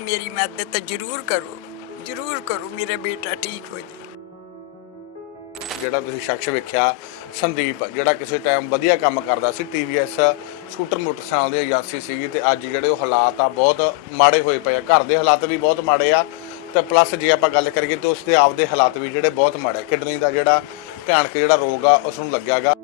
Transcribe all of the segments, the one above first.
ਨਹੀਂ ਮੇਰੀ ਮਦਦ ਜ਼ਰੂਰ ਕਰੋ ਜ਼ਰੂਰ ਕਰੋ ਮੇਰਾ ਬੇਟਾ ਠੀਕ ਹੋ ਜਾਏ ਜਿਹੜਾ ਤੁਸੀਂ ਸ਼ਖਸ ਵੇਖਿਆ ਸੰਦੀਪ ਜਿਹੜਾ ਕਿਸੇ ਟਾਈਮ ਵਧੀਆ ਕੰਮ ਕਰਦਾ ਸੀ TVS ਸਕੂਟਰ ਮੋਟਰਸਾਈਕਲ ਦੀ ਏਜੰਸੀ ਸੀਗੀ ਤੇ ਅੱਜ ਜਿਹੜੇ ਉਹ ਹਾਲਾਤ ਆ ਬਹੁਤ ਮਾੜੇ ਹੋਏ ਪਏ ਆ। ਘਰ ਦੇ ਹਾਲਾਤ ਵੀ ਬਹੁਤ ਮਾੜੇ ਆ ਤੇ ਪਲੱਸ ਜੇ ਆਪਾਂ ਗੱਲ ਕਰੀਏ ਤੇ ਉਸ ਦੇ ਆਪਦੇ ਹਾਲਾਤ ਵੀ ਜਿਹੜੇ ਬਹੁਤ ਮਾੜੇ। ਕਿਡਨੀ ਦਾ ਜਿਹੜਾ ਭਿਆਨਕ ਜਿਹੜਾ ਰੋਗ ਆ ਉਸ ਨੂੰ ਲੱਗਿਆਗਾ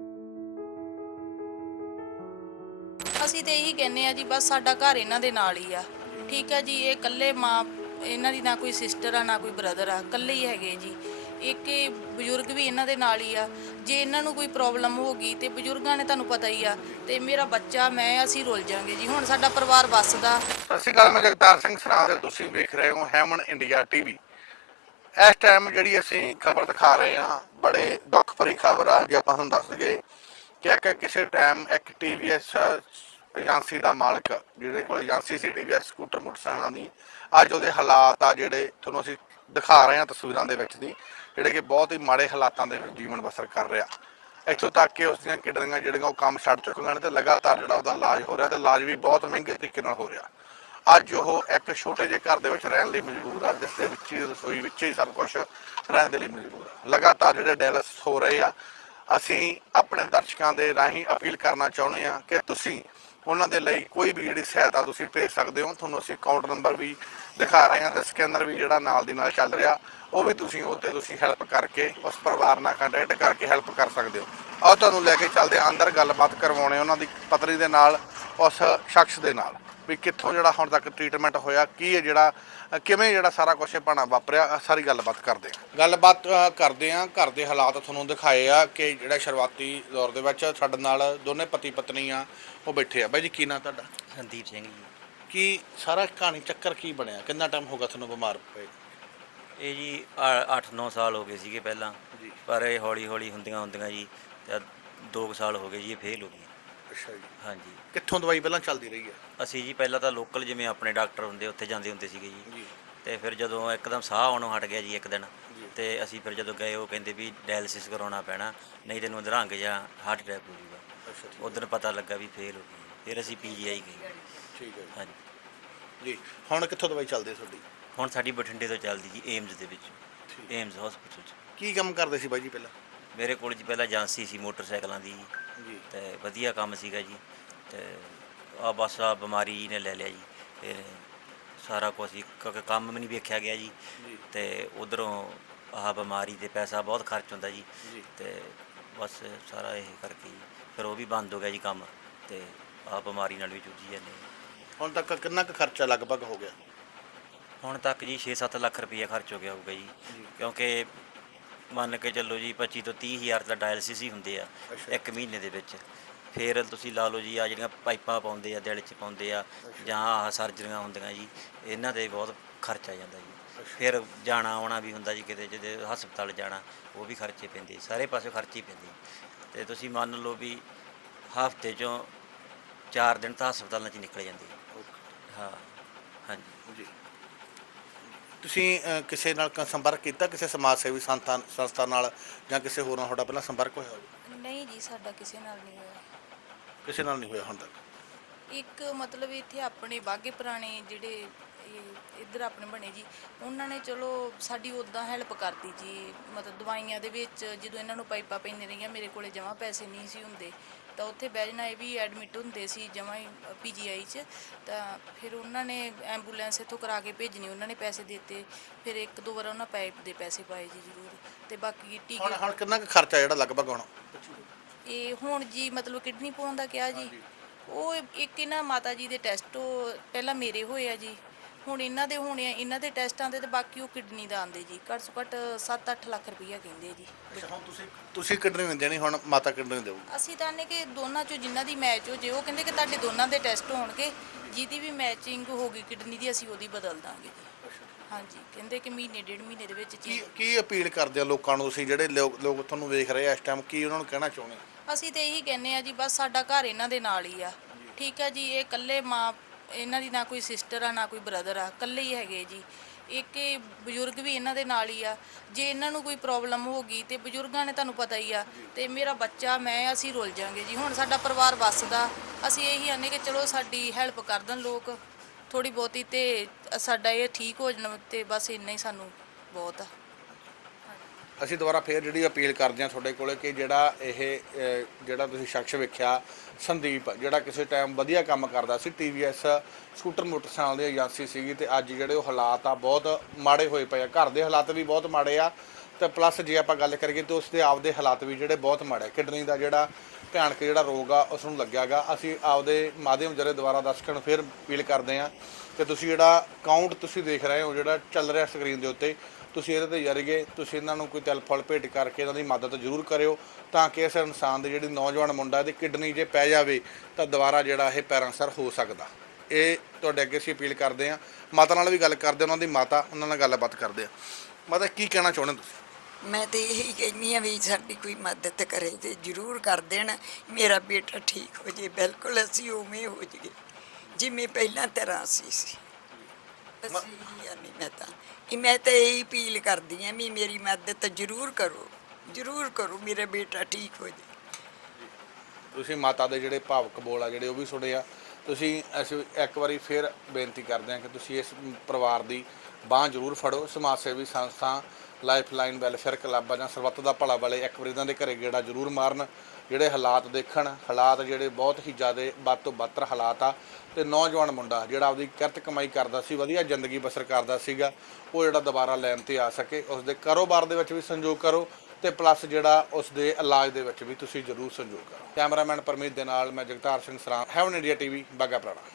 ਅਸੀਂ ਤੇ ਇਹੀ ਕਹਿੰਨੇ ਆ ਜੀ ਬਸ ਸਾਡਾ ਘਰ ਇਹਨਾਂ ਦੇ ਨਾਲ ਹੀ ਆ। ਠੀਕ ਆ ਜੀ, ਇਹ ਇਕੱਲੇ ਮਾਂ, ਇਹਨਾਂ ਦੀ ਨਾ ਕੋਈ ਸਿਸਟਰ ਆ, ਨਾ ਕੋਈ ਬ੍ਰਦਰ ਆ, ਇਕੱਲੇ ਹੀ ਹੈਗੇ ਜੀ। ਇੱਕ ਇਹ ਬਜ਼ੁਰਗ ਵੀ ਇਹਨਾਂ ਦੇ ਨਾਲ ਹੀ ਆ। ਜੇ ਇਹਨਾਂ ਨੂੰ ਕੋਈ ਪ੍ਰੋਬਲਮ ਹੋ ਗਈ ਤੇ ਬਜ਼ੁਰਗਾਂ ਨੇ ਤੁਹਾਨੂੰ ਪਤਾ ਹੀ ਆ ਤੇ ਮੇਰਾ ਬੱਚਾ, ਮੈਂ, ਅਸੀਂ ਰੁੱਲ ਜਾਾਂਗੇ ਜੀ। ਹੁਣ ਸਾਡਾ ਪਰਿਵਾਰ ਵੱਸਦਾ। ਸਤਿ ਸ਼੍ਰੀ ਅਕਾਲ, ਮੈਂ ਜਗਤਾਰ ਸਿੰਘ ਸਰਾਂ ਤੁਸੀਂ ਵੇਖ ਰਹੇ ਹੋ ਹੈਮਨ ਇੰਡੀਆ ਟੀਵੀ। ਇਸ ਟਾਈਮ ਜਿਹੜੀ ਅਸੀਂ ਖਬਰ ਦਿਖਾ ਰਹੇ ਹਾਂ, ਬੜੇ ਦੁੱਖ ਭਰੀ ਖਬਰ ਆ, ਜੇ ਆਪਾਂ ਤੁਹਾਨੂੰ ਦੱਸ ਦਈਏ ਕਿ ਕਿਸੇ ਟਾਈਮ ਇੱਕ TVS ਏਜੰਸੀ ਦਾ ਮਾਲਕ, ਜਿਹਦੇ ਕੋਲ ਏਜੰਸੀ ਸੀ TVS ਸਕੂਟਰ, ਮੋਟਰਸਾਈਕਲਾਂ ਦੀ। ਅੱਜ ਉਹਦੇ ਹਾਲਾਤ ਆ ਜਿਹੜੇ ਤੁਹਾਨੂੰ ਅਸੀਂ ਦਿਖਾ ਰਹੇ ਹਾਂ ਤਸਵੀਰਾਂ ਦੇ ਵਿੱਚ ਦੀ, ਜਿਹੜੇ ਕਿ ਬਹੁਤ ਹੀ ਮਾੜੇ ਹਾਲਾਤਾਂ ਦੇ ਵਿੱਚ ਜੀਵਨ ਬਸਰ ਕਰ ਰਿਹਾ। ਇੱਥੋਂ ਤੱਕ ਕਿ ਉਸ ਦੀਆਂ ਕਿਡਨੀਆਂ ਜਿਹੜੀਆਂ ਉਹ ਕੰਮ ਛੱਡ ਚੁੱਕੀਆਂ ਨੇ ਤੇ ਲਗਾਤਾਰ ਜਿਹੜਾ ਉਹਦਾ ਇਲਾਜ ਹੋ ਰਿਹਾ ਤੇ ਇਲਾਜ ਵੀ ਬਹੁਤ ਮਹਿੰਗੇ ਤਰੀਕੇ ਨਾਲ ਹੋ ਰਿਹਾ। ਅੱਜ ਉਹ ਇੱਕ ਛੋਟੇ ਜਿਹੇ ਘਰ ਦੇ ਵਿੱਚ ਰਹਿਣ ਲਈ ਮਜਬੂਰ ਆ, ਜਿਸ ਦੇ ਵਿੱਚ ਹੀ, ਰਸੋਈ ਵਿੱਚ ਹੀ ਸਭ ਕੁਝ ਰਹਿਣ ਦੇ ਲਈ ਮਜਬੂਰ ਆ। ਲਗਾਤਾਰ ਜਿਹੜੇ ਡਾਇਲਸ ਹੋ ਰਹੇ ਆ, ਅਸੀਂ ਆਪਣੇ ਦਰਸ਼ਕਾਂ ਦੇ ਰਾਹੀਂ ਅਪੀਲ ਕਰਨਾ ਚਾਹੁੰਦੇ ਆ ਕਿ ਤੁਸੀਂ ਉਹਨਾਂ ਦੇ ਲਈ ਕੋਈ ਵੀ ਜਿਹੜੀ ਸਹਾਇਤਾ ਤੁਸੀਂ ਭੇਜ ਸਕਦੇ ਹੋ, ਤੁਹਾਨੂੰ ਅਸੀਂ ਅਕਾਊਂਟ ਨੰਬਰ ਵੀ ਦਿਖਾ ਰਹੇ ਹਾਂ ਤੇ ਸਕੈਨਰ ਵੀ ਜਿਹੜਾ ਨਾਲ ਦੀ ਨਾਲ ਚੱਲ ਰਿਹਾ, ਉਹ ਵੀ ਤੁਸੀਂ ਉੱਤੇ ਤੁਸੀਂ ਹੈਲਪ ਕਰਕੇ, ਉਸ ਪਰਿਵਾਰ ਨਾਲ ਕੰਟੈਕਟ ਕਰਕੇ ਹੈਲਪ ਕਰ ਸਕਦੇ ਹੋ। ਆਓ ਤੁਹਾਨੂੰ ਲੈ ਕੇ ਚੱਲਦੇ ਹਾਂ, ਅੰਦਰ ਗੱਲਬਾਤ ਕਰਵਾਉਣੇ ਉਹਨਾਂ ਦੀ ਪਤਨੀ ਦੇ ਨਾਲ, ਉਸ ਸ਼ਖਸ ਦੇ ਨਾਲ। ਵੀ ਕਿੱਥੋਂ ਜਿਹੜਾ ਹੁਣ ਤੱਕ ਟ੍ਰੀਟਮੈਂਟ ਹੋਇਆ ਕੀ ਹੈ ਜਿਹੜਾ ਕਿਵੇਂ ਜਿਹੜਾ ਸਾਰਾ ਕੁਝ ਇਹ ਬਣਾ ਵਾਪਰਿਆ ਸਾਰੀ ਗੱਲਬਾਤ ਕਰਦੇ ਹਾਂ। ਗੱਲਬਾਤ ਕਰਦੇ ਹਾਂ। ਘਰ ਦੇ ਹਾਲਾਤ ਤੁਹਾਨੂੰ ਦਿਖਾਏ ਆ ਕਿ ਜਿਹੜਾ ਸ਼ੁਰੂਆਤੀ ਦੌਰ ਦੇ ਵਿੱਚ ਸਾਡੇ ਨਾਲ ਦੋਨੇ ਪਤੀ ਪਤਨੀ ਆ ਉਹ ਬੈਠੇ ਆ। ਬਾਈ ਜੀ ਕੀ ਨਾਂ ਤੁਹਾਡਾ? ਸੰਦੀਪ ਸਿੰਘ ਜੀ। ਕੀ ਸਾਰਾ ਕਹਾਣੀ ਚੱਕਰ ਕੀ ਬਣਿਆ? ਕਿੰਨਾ ਟਾਈਮ ਹੋ ਗਿਆ ਤੁਹਾਨੂੰ ਬਿਮਾਰ ਪਏ ਇਹ ਜੀ 8-9 ਸਾਲ ਹੋ ਗਏ ਸੀਗੇ ਪਹਿਲਾਂ। ਪਰ ਇਹ ਹੌਲੀ ਹੌਲੀ ਹੁੰਦੀਆਂ ਹੁੰਦੀਆਂ ਜੀ ਤੇ 2 ਸਾਲ ਹੋ ਗਏ ਜੀ ਇਹ ਫੇਲ ਹੋ ਗਈ ਅੱਛਾ ਜੀ। ਹਾਂਜੀ। ਕਿੱਥੋਂ ਦਵਾਈ ਪਹਿਲਾਂ ਚੱਲਦੀ ਰਹੀ ਹੈ? ਅਸੀਂ ਜੀ ਪਹਿਲਾਂ ਤਾਂ ਲੋਕਲ ਜਿਵੇਂ ਆਪਣੇ ਡਾਕਟਰ ਹੁੰਦੇ ਉੱਥੇ ਜਾਂਦੇ ਹੁੰਦੇ ਸੀਗੇ ਜੀ। ਜੀ। ਤੇ ਫਿਰ ਜਦੋਂ ਇੱਕਦਮ ਸਾਹ ਆਉਣੋਂ ਹਟ ਗਿਆ ਜੀ ਇੱਕ ਦਿਨ ਜੀ। ਤੇ ਅਸੀਂ ਫਿਰ ਜਦੋਂ ਗਏ ਉਹ ਕਹਿੰਦੇ ਵੀ ਡਾਇਲਿਸਿਸ ਕਰਾਉਣਾ ਪੈਣਾ ਨਹੀਂ ਤੈਨੂੰ ਅਧਰੰਗ ਜਾਂ ਹਾਰਟ ਅਟੈਕ ਹੋ ਜਾਊਗਾ। ਅੱਛਾ ਠੀਕ ਉਦੋਂ ਪਤਾ ਲੱਗਾ ਵੀ ਫੇਲ ਹੋ ਗਈ ਫਿਰ ਅਸੀਂ ਪੀਜੀਆਈ ਗਏ। ਠੀਕ ਹੈ ਜੀ। ਹਾਂਜੀ। ਜੀ ਹੁਣ ਕਿੱਥੋਂ ਦਵਾਈ ਚੱਲਦੀ ਹੈ ਤੁਹਾਡੀ? ਹੁਣ ਸਾਡੀ ਬਠਿੰਡੇ ਤੋਂ ਚੱਲਦੀ ਜੀ ਏਮਜ਼ ਦੇ ਵਿੱਚ। ਏਮਜ਼ ਹਸਪੀਟਲ 'ਚ। ਕੀ ਕੰਮ ਕਰਦੇ ਸੀ ਬਾਈ ਜੀ ਪਹਿਲਾਂ? ਮੇਰੇ ਕੋਲ ਜੀ ਪਹਿਲਾਂ ਏਜੰਸੀ ਸੀ ਮੋਟਰਸਾਈਕਲਾਂ ਦੀ। ਜੀ। ਤੇ ਵਧੀਆ ਕੰਮ ਸੀਗਾ ਜੀ। ਤੇ ਆ ਬਸ ਆ ਬਿਮਾਰੀ ਜੀ ਨੇ ਲੈ ਲਿਆ ਜੀ। ਫਿਰ ਸਾਰਾ ਕੁਝ ਕਿਉਂਕਿ ਕੰਮ ਵੀ ਨਹੀਂ ਵੇਖਿਆ ਗਿਆ ਜੀ। ਤੇ ਉਧਰੋਂ ਆਹ ਬਿਮਾਰੀ ਤੇ ਪੈਸਾ ਬਹੁਤ ਖਰਚ ਹੁੰਦਾ ਜੀ। ਤੇ ਬਸ ਸਾਰਾ ਇਹ ਕਰਕੇ ਜੀ। ਫਿਰ ਉਹ ਵੀ ਬੰਦ ਹੋ ਗਿਆ ਜੀ ਕੰਮ। ਤੇ ਆਹ ਬਿਮਾਰੀ ਨਾਲ ਵੀ ਜੂਝੀ ਜਾਂਦੇ। ਹੁਣ ਤੱਕ ਕਿੰਨਾ ਕੁ ਖਰਚਾ ਲਗਭਗ ਹੋ ਗਿਆ? ਹੁਣ ਤੱਕ ਜੀ 6-7 ਲੱਖ ਰੁਪਏ ਖਰਚ ਹੋ ਗਿਆ ਹੋਊਗਾ ਜੀ। ਕਿਉਂਕਿ ਮੰਨ ਕੇ ਚੱਲੋ ਜੀ 25 ਤੋਂ 30 ਹਜ਼ਾਰ ਦਾ ਡਾਇਲਿਸਿਸ ਹੀ ਹੁੰਦੇ ਆ। ਇੱਕ ਮਹੀਨੇ ਦੇ ਵਿੱਚ। ਫਿਰ ਤੁਸੀਂ ਲਾ ਲਓ ਜੀ ਆ ਜਿਹੜੀਆਂ ਪਾਈਪਾਂ ਪਾਉਂਦੇ ਆ ਦਿਲ 'ਚ ਪਾਉਂਦੇ ਆ ਜਾਂ ਆਹ ਸਰਜਰੀਆਂ ਹੁੰਦੀਆਂ ਜੀ ਇਹਨਾਂ ਤੇ ਬਹੁਤ ਖਰਚ ਜਾਂਦਾ ਜੀ। ਫਿਰ ਜਾਣਾ ਆਉਣਾ ਵੀ ਹੁੰਦਾ ਜੀ ਕਿਤੇ ਜਿਹਦੇ ਹਸਪਤਾਲ ਜਾਣਾ ਉਹ ਵੀ ਖਰਚੇ ਪੈਂਦੇ ਸਾਰੇ ਪਾਸੇ ਖਰਚੇ ਹੀ ਪੈਂਦੇ ਤੇ ਤੁਸੀਂ ਮੰਨ ਲਓ ਵੀ ਹਫ਼ਤੇ 'ਚੋਂ 4 ਦਿਨ ਤਾਂ ਹਸਪਤਾਲਾਂ 'ਚ ਨਿਕਲ ਜਾਂਦੇ। ਹਾਂ ਹਾਂਜੀ। ਜੀ। ਤੁਸੀਂ ਕਿਸੇ ਨਾਲ ਕ- ਸੰਪਰਕ ਕੀਤਾ ਕਿਸੇ ਸਮਾਜ ਸੇਵੀ ਸੰਸਥਾ ਸੰਸਥਾ ਨਾਲ ਜਾਂ ਕਿਸੇ ਹੋਰ ਨਾਲ ਤੁਹਾਡਾ ਪਹਿਲਾਂ ਸੰਪਰਕ ਹੋਇਆ ਹੋਵੇ? ਨਹੀਂ ਜੀ ਸਾਡਾ ਕਿਸੇ ਨਾਲ ਨਹੀਂ ਹੋਇਆ। ਕਿਸੇ ਨਾਲ ਨਹੀਂ ਹੋਇਆ ਹੁਣ ਤੱਕ? ਇੱਕ ਮਤਲਬ ਇੱਥੇ ਆਪਣੇ ਬਾਗੇ ਪੁਰਾਣੇ ਜਿਹੜੇ ਇਹ ਇੱਧਰ ਆਪਣੇ ਬਣੇ ਜੀ ਉਹਨਾਂ ਨੇ ਚਲੋ ਸਾਡੀ ਉਦਾਂ ਹੈਲਪ ਕਰਤੀ ਜੀ ਮਤਲਬ ਦਵਾਈਆਂ ਦੇ ਵਿੱਚ ਜਦੋਂ ਇਹਨਾਂ ਨੂੰ ਪਾਈਪਾਂ ਪੈਂਦੀਆਂ ਰਹੀਆਂ ਮੇਰੇ ਕੋਲੇ ਜਮਾ ਪੈਸੇ ਨਹੀਂ ਸੀ ਹੁੰਦੇ। ਤਾਂ ਉੱਥੇ ਬਹਿ ਜਾਣਾ ਇਹ ਵੀ ਐਡਮਿਟ ਹੁੰਦੇ ਸੀ ਜਮਾ ਹੀ ਪੀਜੀਆਈ 'ਚ। ਤਾਂ ਫਿਰ ਉਹਨਾਂ ਨੇ ਐਂਬੂਲੈਂਸ ਇੱਥੋਂ ਕਰਾ ਕੇ ਭੇਜਣੀ ਉਹਨਾਂ ਨੇ ਪੈਸੇ ਦਿੱਤੇ। ਫਿਰ ਇੱਕ ਦੋ ਵਾਰ ਉਹਨਾਂ ਪਾਈਪ ਦੇ ਪੈਸੇ ਪਾਏ ਜੀ ਜ਼ਰੂਰ। ਤੇ ਬਾਕੀ ਹੁਣ ਟੀਕੇ ਹੁਣ ਕਿੰਨਾ ਕੁ ਖਰਚਾ ਜਿਹੜਾ ਲਗਭਗ ਹੁਣ? ਇਹ ਹੁਣ ਜੀ ਮਤਲਬ ਕਿਡਨੀ ਪਾਉਣ ਦਾ ਕਿਹਾ ਜੀ। ਉਹ ਇੱਕ ਇਹਨਾਂ ਮਾਤਾ ਜੀ ਦੇ ਟੈਸਟ ਉਹ ਪਹਿਲਾਂ ਮੇਰੇ ਹੋਏ ਆ ਜੀ। ਹੁਣ ਇਹਨਾਂ ਦੇ ਹੋਣੇ ਆ ਇਹਨਾਂ ਦੇ ਟੈਸਟਾਂ ਦੇ ਤੇ ਬਾਕੀ ਉਹ ਕਿਡਨੀ ਦਾ ਆਂਦੇ ਜੀ ਘੱਟ ਤੋਂ ਘੱਟ 7-8 ਲੱਖ ਰੁਪਈਆ ਕਹਿੰਦੇ ਜੀ। ਅੱਛਾ ਹੁਣ ਤੁਸੀਂ ਤੁਸੀਂ ਕਿਡਨੀ ਨਹੀਂ ਦੇਣੀ ਹੁਣ ਮਾਤਾ ਕਿਡਨੀ ਦੇਊ ਅਸੀਂ ਤਾਂ ਨੇ ਕਿ ਦੋਨਾਂ ਚੋਂ ਜਿਨ੍ਹਾਂ ਦੀ ਮੈਚ ਹੋ ਜੇ ਉਹ ਕਹਿੰਦੇ ਕਿ ਤੁਹਾਡੇ ਦੋਨਾਂ ਦੇ ਟੈਸਟ ਹੋਣਗੇ ਜਿਹਦੀ ਵੀ ਮੈਚਿੰਗ ਹੋਗੀ ਕਿਡਨੀ ਦੀ ਅਸੀਂ ਉਹਦੀ ਬਦਲ ਦਾਂਗੇ ਹਾਂਜੀ ਕਹਿੰਦੇ ਕਿ ਮਹੀਨੇ ਡੇਢ ਮਹੀਨੇ ਦੇ ਵਿੱਚ ਕੀ ਚੀਜ਼ ਕੀ ਅਪੀਲ ਕਰਦੇ ਆ ਲੋਕਾਂ ਨੂੰ ਤੁਸੀਂ ਜਿਹੜੇ ਲੋਕ ਲੋਕ ਤੁਹਾਨੂੰ ਵੇਖ ਰਹੇ ਆ ਇਸ ਟਾਈਮ ਕੀ ਉਹਨਾਂ ਨੂੰ ਕਹਿਣਾ ਚਾਹੁੰਦੇ ਆ? ਅਸੀਂ ਤੇ ਇਹੀ ਕਹਿੰਨੇ ਆ ਜੀ ਬਸ ਸਾਡਾ ਘਰ ਇਹਨਾਂ ਦੇ ਨਾਲ ਹੀ ਆ। ਠੀਕ ਆ ਜੀ ਇਹ ਇਕੱਲੇ ਮਾਂ ਇਹਨਾਂ ਦੀ ਨਾ ਕੋਈ ਸਿਸਟਰ ਆ, ਨਾ ਕੋਈ ਬ੍ਰਦਰ ਆ, ਇਕੱਲੇ ਹੀ ਹੈਗੇ ਜੀ। ਇੱਕ ਇਹ ਬਜ਼ੁਰਗ ਵੀ ਇਹਨਾਂ ਦੇ ਨਾਲ ਹੀ ਆ। ਜੇ ਇਹਨਾਂ ਨੂੰ ਕੋਈ ਪ੍ਰੋਬਲਮ ਹੋ ਗਈ ਤੇ ਬਜ਼ੁਰਗਾਂ ਨੇ ਤੁਹਾਨੂੰ ਪਤਾ ਹੀ ਆ ਤੇ ਮੇਰਾ ਬੱਚਾ, ਮੈਂ, ਅਸੀਂ ਰੁੱਲ ਜਾਾਂਗੇ ਜੀ। ਹੁਣ ਸਾਡਾ ਪਰਿਵਾਰ ਵੱਸਦਾ, ਅਸੀਂ ਇਹੀ ਆਨੇ ਕਿ ਚਲੋ ਸਾਡੀ ਹੈਲਪ ਕਰ ਦੇਣ ਲੋਕ। ਥੋੜੀ ਬਹੁਤੀ ਤੇ ਸਾਡਾ ਇਹ ਠੀਕ ਹੋ ਜਾਣ ਤੇ ਬਸ ਇੰਨਾ ਹੀ ਸਾਨੂੰ ਬਹੁਤ ਆ। ਅਸੀਂ ਦੁਬਾਰਾ ਫੇਰ ਜਿਹੜੀ ਅਪੀਲ ਕਰਦੇ ਹਾਂ ਤੁਹਾਡੇ ਕੋਲੇ ਕਿ ਜਿਹੜਾ ਇਹ ਜਿਹੜਾ ਤੁਸੀਂ ਸ਼ਖਸ ਵੇਖਿਆ, ਸੰਦੀਪ, ਜਿਹੜਾ ਕਿਸੇ ਟਾਈਮ ਵਧੀਆ ਕੰਮ ਕਰਦਾ ਸੀ ਟੀਵੀਐਸ ਸਕੂਟਰ, ਮੋਟਰਸਾਈਕਲ ਦੀ ਏਜੰਸੀ ਸੀਗੀ ਤੇ ਅੱਜ ਜਿਹੜੇ ਉਹ ਹਾਲਾਤ ਆ ਬਹੁਤ ਮਾੜੇ ਹੋਏ ਪਏ ਆ। ਘਰ ਦੇ ਹਾਲਾਤ ਵੀ ਬਹੁਤ ਮਾੜੇ ਆ ਤੇ ਪਲੱਸ ਜੇ ਆਪਾਂ ਗੱਲ ਕਰੀਏ ਤੇ ਉਸ ਦੇ ਆਪਦੇ ਹਾਲਾਤ ਵੀ ਜਿਹੜੇ ਬਹੁਤ ਮਾੜੇ ਕਿਡਨੀ ਦਾ ਜਿਹੜਾ ਭਿਆਨਕ ਜਿਹੜਾ ਰੋਗ ਆ, ਉਸ ਨੂੰ ਲੱਗਿਆਗਾ ਅਸੀਂ ਆਪਦੇ ਮਾਧਿਅਮ ਜਰੇ ਦੁਆਰਾ ਦਰਸ਼ਕਾਂ ਨੂੰ ਫਿਰ ਅਪੀਲ ਕਰਦੇ ਹਾਂ ਕਿ ਤੁਸੀਂ ਜਿਹੜਾ ਕਾਊਂਟ ਤੁਸੀਂ ਦੇਖ ਰਹੇ ਹੋ, ਜਿਹੜਾ ਚੱਲ ਰਿਹਾ ਸਕਰੀਨ ਦੇ ਉੱਤੇ ਤੁਸੀਂ ਇਹਦੇ ਤੇ ਜਰੀਏ ਤੁਸੀਂ ਇਹਨਾਂ ਨੂੰ ਕੋਈ ਤਿਲ ਫਲ ਭੇਟ ਕਰਕੇ ਇਹਨਾਂ ਦੀ ਮਦਦ ਜ਼ਰੂਰ ਕਰਿਓ ਤਾਂ ਕਿ ਇਸ ਇਨਸਾਨ ਦੇ ਜਿਹੜੀ ਨੌਜਵਾਨ ਮੁੰਡਾ ਦੀ ਕਿਡਨੀ ਜੇ ਪੈ ਜਾਵੇ ਤਾਂ ਦੁਬਾਰਾ ਜਿਹੜਾ ਇਹ ਪੈਰਾਂ ਸਰ ਹੋ ਸਕਦਾ। ਇਹ ਤੁਹਾਡੇ ਅੱਗੇ ਅਸੀਂ ਅਪੀਲ ਕਰਦੇ ਹਾਂ। ਮਾਤਾ ਨਾਲ ਵੀ ਗੱਲ ਕਰਦੇ ਉਹਨਾਂ ਦੀ ਮਾਤਾ ਉਹਨਾਂ ਨਾਲ ਗੱਲਬਾਤ ਕਰਦੇ ਆ ਮਾਤਾ ਕੀ ਕਹਿਣਾ ਚਾਹੁੰਦੇ ਤੁਸੀਂ? ਮੈਂ ਤੇ ਇਹੀ ਕਹਿੰਦੀ ਆ ਵੀ ਸਾਡੀ ਕੋਈ ਮਦਦ ਕਰੇ ਤੇ ਜ਼ਰੂਰ ਕਰ ਦੇਣ। ਮੇਰਾ ਬੇਟਾ ਠੀਕ ਹੋ ਜੇ ਬਿਲਕੁਲ ਅਸੀਂ ਉਵੇਂ ਹੋ ਜਾਈਏ ਜਿਵੇਂ ਪਹਿਲਾਂ ਤਰ੍ਹਾਂ ਅਸੀਂ ਸੀ। ਅਸੀਂ ਹੀ ਆ ਨਹੀਂ ਮੈਂ ਤਾਂ ਇਹ ਮੈਂ ਤਾਂ ਇਹੀ ਅਪੀਲ ਕਰਦੀ ਆ ਵੀ ਮੇਰੀ ਮਦਦ ਜ਼ਰੂਰ ਕਰੋ ਜ਼ਰੂਰ ਕਰੋ, ਮੇਰਾ ਬੇਟਾ ਠੀਕ ਹੋ ਜੇ ਤੁਸੀਂ ਮਾਤਾ ਦੇ ਜਿਹੜੇ ਭਾਵਕ ਬੋਲ ਆ ਜਿਹੜੇ ਉਹ ਵੀ ਸੁਣੇ ਆ। ਤੁਸੀਂ ਅਸੀਂ ਇੱਕ ਵਾਰੀ ਫਿਰ ਬੇਨਤੀ ਕਰਦੇ ਹਾਂ ਕਿ ਤੁਸੀਂ ਇਸ ਪਰਿਵਾਰ ਦੀ ਬਾਹ ਜ਼ਰੂਰ ਫੜੋ। ਸਮਾਜ ਸੇਵੀ ਸੰਸਥਾ, ਲਾਈਫਲਾਈਨ ਵੈਲਫੇਅਰ ਕਲੱਬ ਜਾਂ ਸਰਬੱਤ ਦਾ ਭਲਾ ਵਾਲੇ ਇੱਕ ਵਾਰੀ ਇਹਨਾਂ ਦੇ ਘਰੇ ਗੇੜਾ ਜ਼ਰੂਰ ਮਾਰਨ। ਜਿਹੜੇ ਹਾਲਾਤ ਦੇਖਣ, ਹਾਲਾਤ ਜਿਹੜੇ ਬਹੁਤ ਹੀ ਜ਼ਿਆਦਾ ਵੱਧ ਤੋਂ ਬੱਤਰ ਹਾਲਾਤ ਆ, ਤੇ ਨੌਜਵਾਨ ਮੁੰਡਾ ਜਿਹੜਾ ਆਪਦੀ ਕਿਰਤ ਕਮਾਈ ਕਰਦਾ ਸੀ, ਵਧੀਆ ਜ਼ਿੰਦਗੀ ਬਸਰ ਕਰਦਾ ਸੀਗਾ, ਉਹ ਜਿਹੜਾ ਦੁਬਾਰਾ ਲੈਣ ਤੇ ਆ ਸਕੇ ਉਸ ਦੇ ਕਾਰੋਬਾਰ ਦੇ ਵਿੱਚ ਵੀ ਸੰਯੋਗ ਕਰੋ, ਤੇ ਪਲੱਸ ਜਿਹੜਾ ਉਸ ਦੇ ਇਲਾਜ ਦੇ ਵਿੱਚ ਵੀ ਤੁਸੀਂ ਜ਼ਰੂਰ ਸੰਯੋਗ ਕਰੋ। ਕੈਮਰਾਮੈਨ ਪਰਮੀਤ ਦੇ ਨਾਲ ਮੈਂ ਜਗਤਾਰ ਸਿੰਘ ਸਰਾਂ ਹੈਵਨ ਇੰਡੀਆ ਟੀਵੀ ਬਾਗਾ ਪੁਰਾਣਾ।